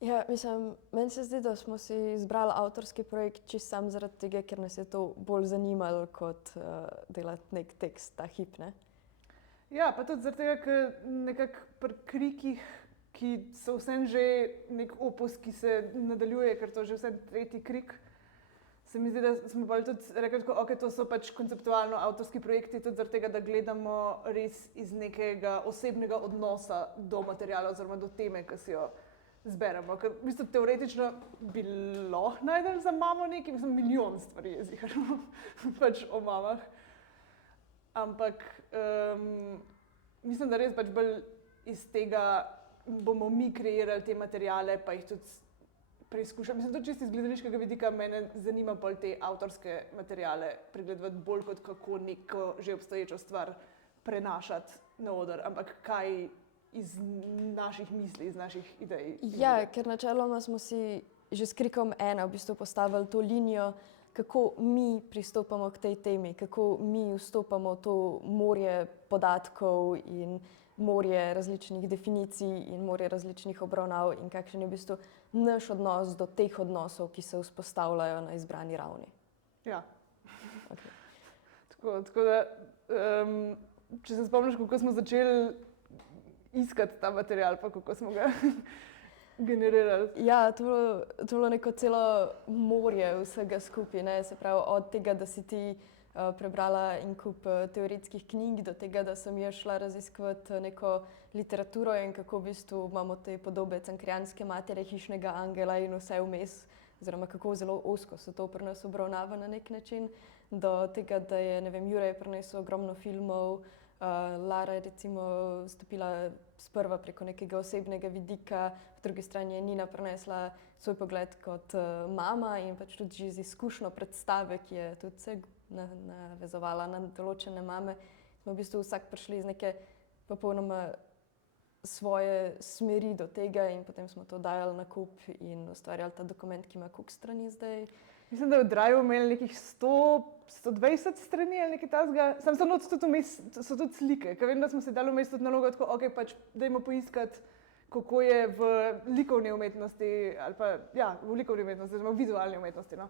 Ja, mislim, meni se zdi, da smo si izbrali avtorski projekt čisto sam zaradi tega, ker nas je to bolj zanimalo, kot delati nek tekst ta hip, ne? Ja, pa tudi zaradi tega, ker nekako pri krikih, ki so vsem že nek opus, ki se nadaljuje, ker to je že vse tretji krik, se mi zdi, da smo bolj tudi rekli, da okay, to so pač konceptualno avtorski projekti, tudi zaradi tega, da gledamo res iz nekega osebnega odnosa do materiala oziroma do teme, ki si jo zberemo. Ker v bistvu teoretično bi lahko najdel za mamo nekaj, mislim, milijon stvari je ziharno pač o mamah. Ampak mislim, da res pač bolj iz tega bomo mi kreirali te materiale, pa jih tudi preizkušali. Mislim, da čisto iz gledališkega vidika mene zanima bolj te avtorske materiale pregledovati bolj kot kako neko že obstoječo stvar prenašati na oder, ampak kaj iz naših misli, iz naših idej. Ja, ker načeloma smo si že s Krikom 1 v bistvu postavili to linijo, kako mi pristopamo k tej temi, kako mi vstopamo v to morje podatkov in morje različnih definicij in morje različnih obravnav in kakšen je v bistvu naš odnos do teh odnosov, ki se vzpostavljajo na izbrani ravni. Ja. Okay. Tako da, če se spomniš, kako smo začeli iskati ta material, pa kako smo ga generirali. Ja, to je bilo neko celo morje vsega skupaj, ne? Se pravi, od tega, da si ti prebrala en kup teoretskih knjig, do tega, da sem jaz šla raziskovati neko literaturo in kako v bistvu imamo te podobe Cankrijanske matere, Hišnega angela in vse vmes, oziroma kako zelo ozko se to pri nas obravnava na nek način, do tega, da je, ne vem, Jure prinesel ogromno filmov, Lara je recimo stopila sprva preko nekega osebnega vidika, po drugi strani je Nina prinesla svoj pogled kot mama in pač tudi že z izkušnjo predstave, ki je tudi se navezovala na določene mame. Smo v bistvu vsak prišli iz neke popolnoma svoje smeri do tega in potem smo to dajali na kup in ustvarjali ta dokument, ki ima koliko strani zdaj. Mislim, da je v Draju imeli nekih 120 strani ali nekaj takega. Sam so tudi vmes, so tudi slike, ker vem, da smo se dali vmes tudi nalogo, tako, ok, pač dajmo poiskati, kako je v likovni umetnosti, ali pa, ja, v likovni umetnosti, oziroma v vizualni umetnosti, no,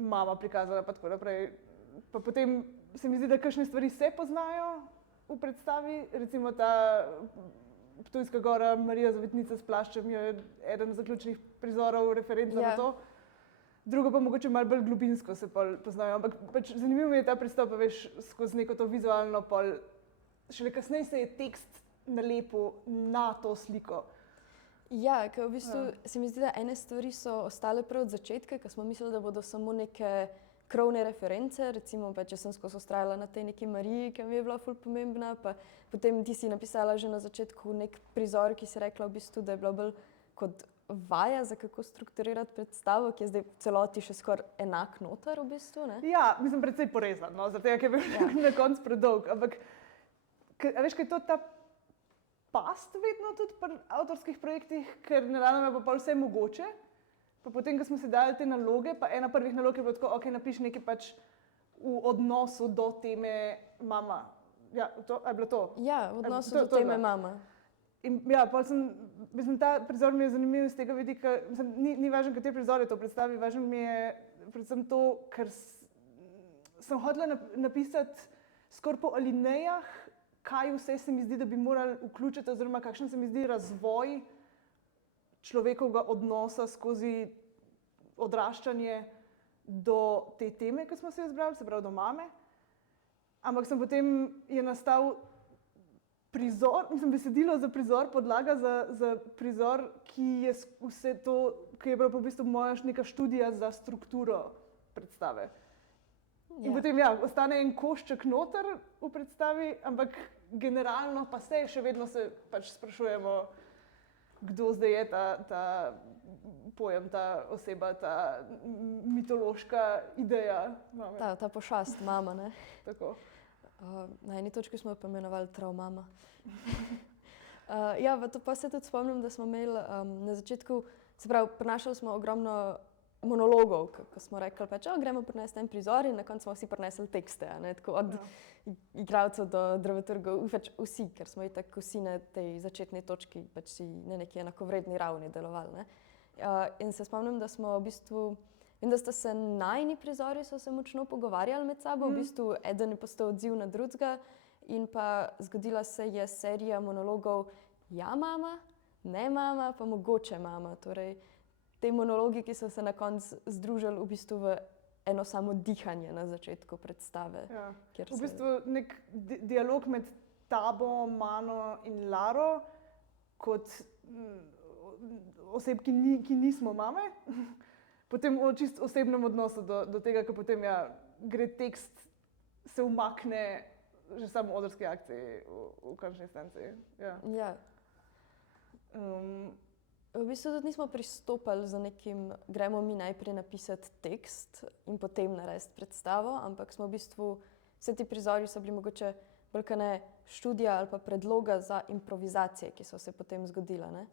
mama prikazala, pa tako naprej. Pa potem se mi zdi, da kakšne stvari se poznajo v predstavi, recimo ta Ptujska gora, Marija Zavetnica s plaščem je eden od zaključnih prizorov, referenca na to. Drugo pa mogoče malo bolj globinsko se poznajo, ampak pač zanimivo mi je ta pristop, veš, skozi neko to vizualno pol. Šele kasneje se je tekst nalepil na to sliko. Ja, ker v bistvu se mi zdi, da ene stvari so ostale prav od začetka, ker smo mislili, da bodo samo neke krovne reference, recimo pa če sem skozi vztrajala na tej neki Mariji, ki mi je bila ful pomembna, pa potem ti si napisala že na začetku nek prizor, ki si rekla v bistvu, da je bila bolj kot vaja za kako strukturirati predstavo, ki je zdaj v celoti še skoraj enak noter v bistvu, ne? Ja, mislim, precej porezan, no, zaradi tega, ker je bil na koncu predolg, ampak veš, kaj je to ta past vedno tudi pri avtorskih projektih, ker naravno je pa vse mogoče. Pa potem, ko smo si dali te naloge, pa ena prvih nalog je bilo tako, ok, napiši nekaj pač v odnosu do teme mama. Ja, je bilo to? Ja, v odnosu do teme mama. In ja, mislim, ta prizor mi je zanimiv iz tega vidika, mislim, ni važno, kateri prizor je to predstavi, važno mi je predvsem to, ker sem hotela napisati skoraj po alinejah, kaj vse se mi zdi, da bi morali vključiti, oziroma kakšen se mi zdi razvoj človekovega odnosa skozi odraščanje do te teme, ki smo se jo izbrali, se pravi do mame. Ampak potem je nastal prizor, mislim, besedilo za prizor, podlaga za prizor, ki je vse to, ki je bila v bistvu moja neka študija za strukturo predstave. In potem ostane en košček noter v predstavi, ampak generalno pa še vedno se pač sprašujemo, kdo zdaj je ta pojem, ta oseba, ta mitološka ideja mame. Ta pošast mama, ne? Tako. Na eni točki smo jo poimenovali Traumama. Ja, pa se tudi spomnim, da smo imeli na začetku, se pravi, prinašali smo ogromno monologov, ko smo rekli, pač, gremo prinesti en prizor in na koncu smo vsi prinesli tekste, tako od igralcev do dramaturgov, pač vsi, ker smo itak vsi na tej začetni točki pač si na neki enakovredni ravni delovali. Ne. In se spomnim, da smo v bistvu, in da sta se najini prizori so se močno pogovarjali med sabo, v bistvu eden je postal odziv na drugega in pa zgodila se je serija monologov ja mama, ne mama, pa mogoče mama. Torej, te monologi, ki so se na koncu združili v bistvu v eno samo dihanje na začetku predstave. Ja. V bistvu nek dialog med tabo, mano in Laro kot oseb, ki nismo mame. Potem o čisto osebnem odnosu do tega, ko potem gre tekst, se umakne že samo odrski akciji v končni instanci. Ja. V bistvu tudi nismo pristopili za nekim, gremo mi najprej napisati tekst in potem narediti predstavo, ampak smo v bistvu, vse ti prizori so bili mogoče bolj kot ne študija ali pa predloga za improvizacije, ki so se potem zgodile. Ne?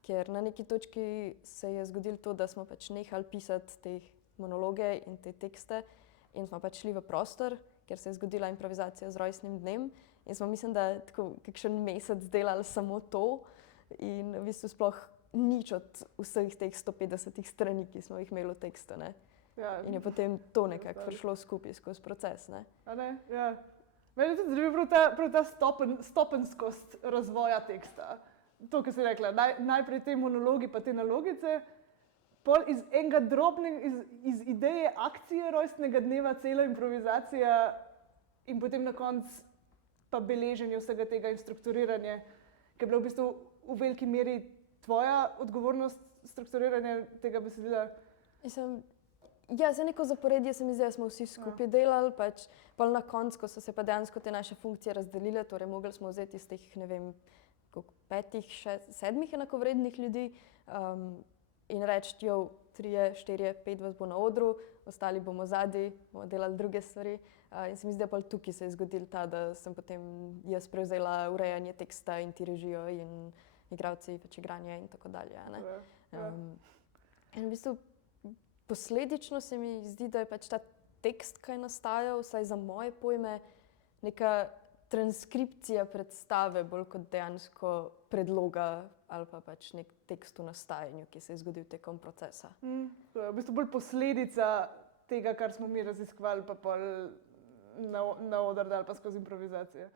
Ker na neki točki se je zgodilo to, da smo pač nehali pisati te monologe in te tekste in smo pač šli v prostor, ker se je zgodila improvizacija z rojstnim dnem in smo, mislim, da tako kakšen mesec delali samo to in v bistvu sploh nič od vseh teh 150 strani, ki smo jih imeli v tekstu. Ne? Ja, in je potem to nekako prišlo skupaj skozi proces. Ne? Ja. Meni je tudi zanimivo prav ta stopenskost razvoja teksta. To, kar si rekla, najprej te monologi pa te nalogice, pol iz enega drobnega, iz ideje akcije rojstnega dneva, cela improvizacija in potem na koncu pa beleženje vsega tega in strukturiranje, ki je bilo v bistvu v veliki meri tvoja odgovornost strukturiranja tega besedila? Ja, za neko zaporedje se mi zdi, da smo vsi skupaj delali, pač pol na koncu, ko so se pa dejansko te naše funkcije razdelile, torej mogli smo vzeti iz teh, ne vem, 5, 7 enakovrednih ljudi in reči, 3, 4, 5 vas bo na odru, ostali bomo zadaj, bomo delali druge stvari. In se mi zdi, da pa tukaj se je zgodilo ta, da sem potem jaz prevzela urejanje teksta in ti režijo in igralci, pač igranje in tako dalje. In v bistvu posledično se mi zdi, da je pač ta tekst, ki je nastajal, vsaj za moje pojme, neka transkripcija predstave, bolj kot dejansko predloga ali pa pač nek tekst v nastajanju, ki se je zgodil tekom procesa. To je v bistvu bolj posledica tega, kar smo mi raziskovali, pa pol na oder dali pa skozi improvizacije.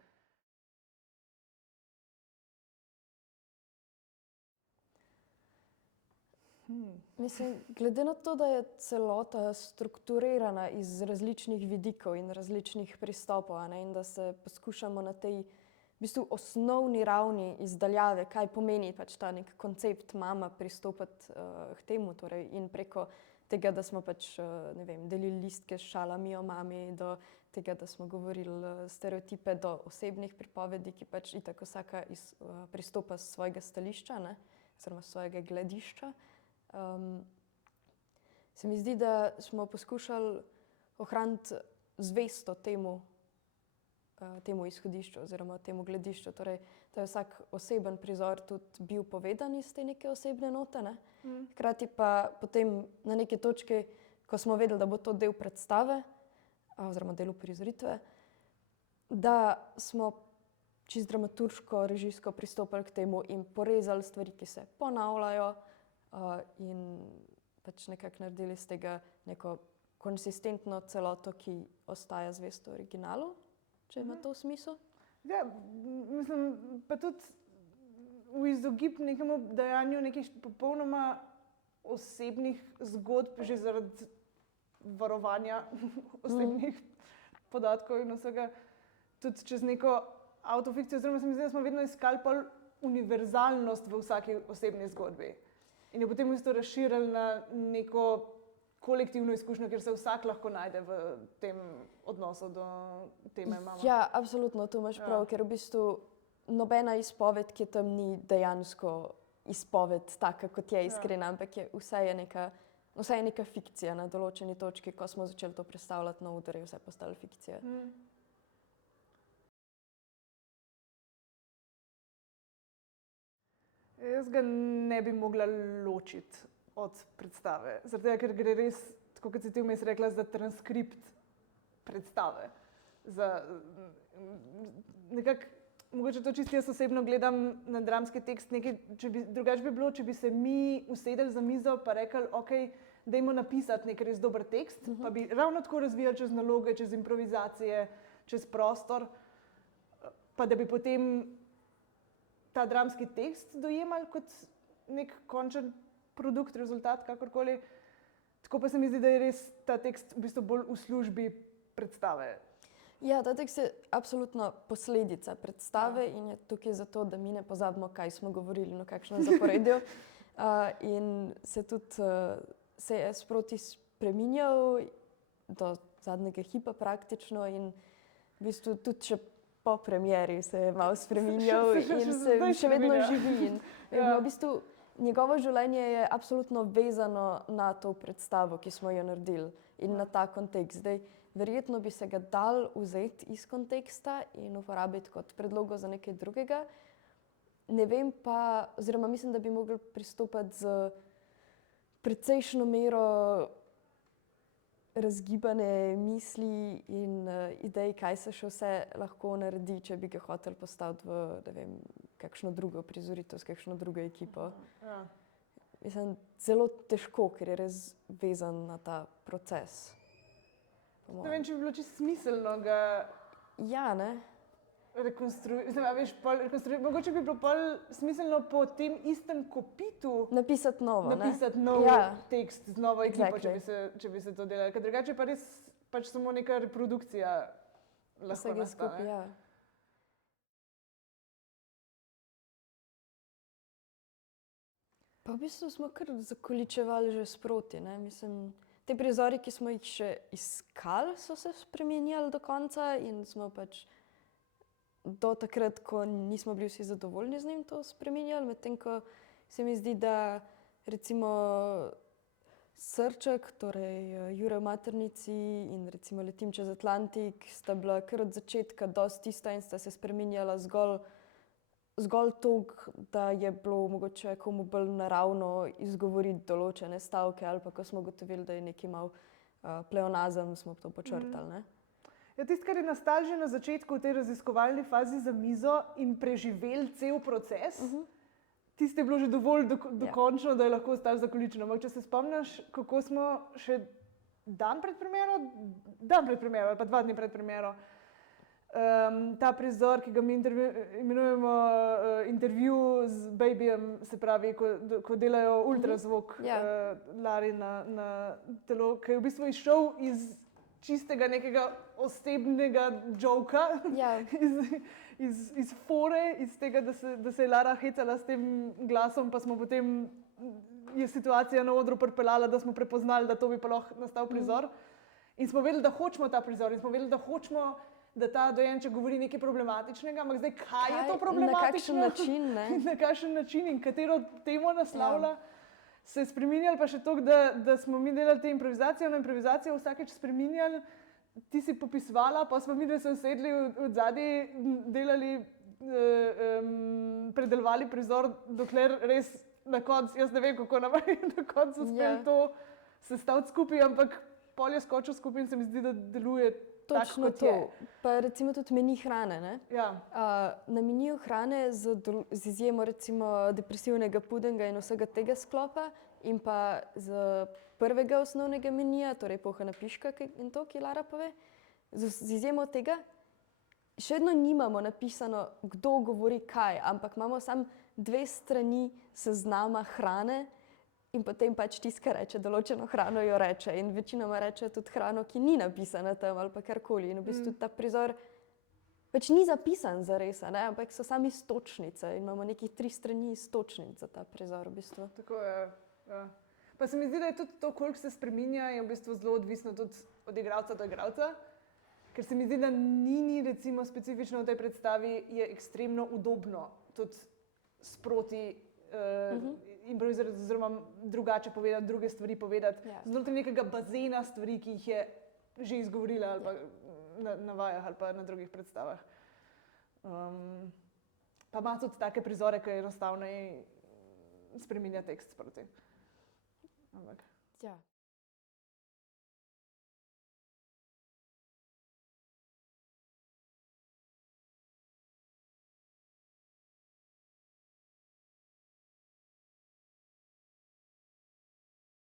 Mislim, glede na to, da je celota strukturirana iz različnih vidikov in različnih pristopov, in da se poskušamo na tej v bistvu osnovni ravni izdaljave, kaj pomeni pač ta nek koncept mama pristopiti k temu, torej in preko tega, da smo pač, ne vem, delili listke s šalami o mami, do tega, da smo govorili stereotipe, do osebnih pripovedi, ki pač itak vsaka pristopa s svojega stališča, ne, oziroma svojega gledišča. Se mi zdi, da smo poskušali ohraniti zvesto temu izhodišču oziroma temu gledišču. Torej, da je vsak oseben prizor tudi bil povedan iz te neke osebne note. Ne? Hkrati pa potem na neki točki, ko smo vedeli, da bo to del predstave oziroma del uprizoritve, da smo čisto dramaturško, režijsko pristopili k temu in porezali stvari, ki se ponavljajo, in pač nekako naredili iz tega neko konsistentno celoto, ki ostaja zvesto originalu, če ima to smisel. Ja, mislim, pa tudi v izogib nekemu dajanju nekih popolnoma osebnih zgodb, že zaradi varovanja osebnih podatkov in vsega, tudi čez neko avtofikcijo, oziroma se mi zdi, da smo vedno iskali pol univerzalnost v vsaki osebni zgodbi. In jo potem v bistvu razširili na neko kolektivno izkušnjo, kjer se vsak lahko najde v tem odnosu do teme mama. Ja, absolutno, to imaš prav, ker v bistvu nobena izpoved, ki tam ni dejansko izpoved taka, kot je iskrena, ampak vse je neka fikcija na določeni točki, ko smo začeli to predstavljati na oder, je vse postalo fikcija. Jaz ga ne bi mogla ločiti od predstave. Zaradi tega, ker gre res, tako kot si ti vmes rekla, za transkript predstave. Nekako, mogoče to čisto jaz osebno gledam na dramski tekst, drugače bi bilo, če bi se mi usedeli za mizo pa rekli, ok, dajmo napisati nek res dober tekst, pa bi ravno tako razvijali čez naloge, čez improvizacije, čez prostor, pa da bi potem ta dramski tekst dojemali kot nek končen produkt, rezultat, kakorkoli. Tako pa se mi zdi, da je res ta tekst v bistvu bolj v službi predstave. Ja, ta tekst je absolutno posledica predstave in je tukaj zato, da mi ne pozabimo, kaj smo govorili, no kakšno zaporedje. In se tudi se je sproti spreminjal do zadnjega hipa praktično in v bistvu tudi še po premieri se je malo spreminjal in se še vedno živi. In v bistvu njegovo življenje je absolutno vezano na to predstavo, ki smo jo naredili in na ta kontekst. Zdaj, verjetno bi se ga dal vzeti iz konteksta in uporabiti kot predlogo za nekaj drugega. Ne vem pa, oziroma mislim, da bi mogli pristopiti z precejšno mero razgibane misli in idej, kaj se še vse lahko naredi, če bi ga hoteli postaviti v, ne vem, kakšno drugo prizoritev, s kakšno drugo ekipo. Ja. Mislim, zelo težko, ker je res vezan na ta proces. Ne vem, če bi bilo čisto smiselno ga rekonstruirati. Mogoče bi bilo bolj smiselno po tem istem kopitu napisati nov tekst z novo ekipo, če bi se to delali. Ker drugače pa res pač samo neka reprodukcija lahko nastane. Ja. Pa v bistvu smo kar zakoličevali že sproti, ne? Mislim, te prizori, ki smo jih še iskali, so se spremenjali do konca in smo pač do takrat, ko nismo bili vsi zadovoljni z njim, to spremenjali. Medtem ko se mi zdi, da recimo Srček, torej Jure v maternici in recimo Letim čez Atlantik sta bila kar od začetka dosti ista in sta se spremenjala zgolj toliko, da je bilo mogoče komu bolj naravno izgovoriti določene stavke ali pa ko smo ugotovili, da je nekaj malo pleonazem, smo to počrtali, ne? Ja, tisto, kar je nastalo že na začetku v tej raziskovalni fazi za mizo in preživeli cel proces, tisto je bilo že dovolj dokončno, da je lahko ostalo zakoličeno. Ampak če se spomniš, kako smo še dan pred premiero ali pa 2 dni pred premiero, ta prizor, ki ga mi imenujemo intervju z babyjem, se pravi, ko delajo ultrazvok Lari na telo, ki je v bistvu izšel iz čistega nekega osebnega joka, iz fore, iz tega, da se je Lara hecala s tem glasom, pa smo potem, je situacija na odru pripeljala, da smo prepoznali, da to bi pa lahko nastal prizor. In smo vedeli, da hočemo ta prizor in smo vedeli, da hočemo, da ta dojenček govori nekaj problematičnega, ampak zdaj, kaj je to problematično? Na kakšen način, ne? Na kakšen način in katero temo naslavlja. Se je spreminjalo pa še to, da smo mi delali te improvizacijo vsakeč spreminjali, ti si popisovala, pa smo mi dve se usedli od zadaj, delali, predelovali prizor, dokler res na koncu, jaz ne vem, kako nam je na koncu uspelo to sestaviti skupaj, ampak pol je skočil skupaj in se mi zdi, da deluje točno tako, kot je. Pa recimo tudi meni hrane, ne? Ja. Na meniju hrane z izjemo recimo depresivnega pudenga in vsega tega sklopa in pa z prvega osnovnega menija, torej pohana piška in to, ki Lara pove, z izjemo tega, še vedno nimamo napisano, kdo govori kaj, ampak imamo samo 2 strani seznama hrane in potem pač tisti, ki reče določeno hrano, jo reče. In večinoma reče tudi hrano, ki ni napisana tam ali pa karkoli. In v bistvu ta prizor pač ni zapisan zares, ne? Ampak so sami iztočnice in imamo nekih 3 strani iztočnic za ta prizor v bistvu. Tako je, ja. Pa se mi zdi, da je tudi to, koliko se spreminja, je v bistvu zelo odvisno tudi od igralca do igralca. Ker se mi zdi, da Nini recimo specifično v tej predstavi je ekstremno udobno tudi sproti improvizirati oziroma drugače povedati, druge stvari povedati. Znotraj nekega bazena stvari, ki jih je že izgovorila ali pa na vajah ali pa na drugih predstavah. Pa ima tudi take prizore, ki enostavno spreminja tekst sproti. ampak. Ja.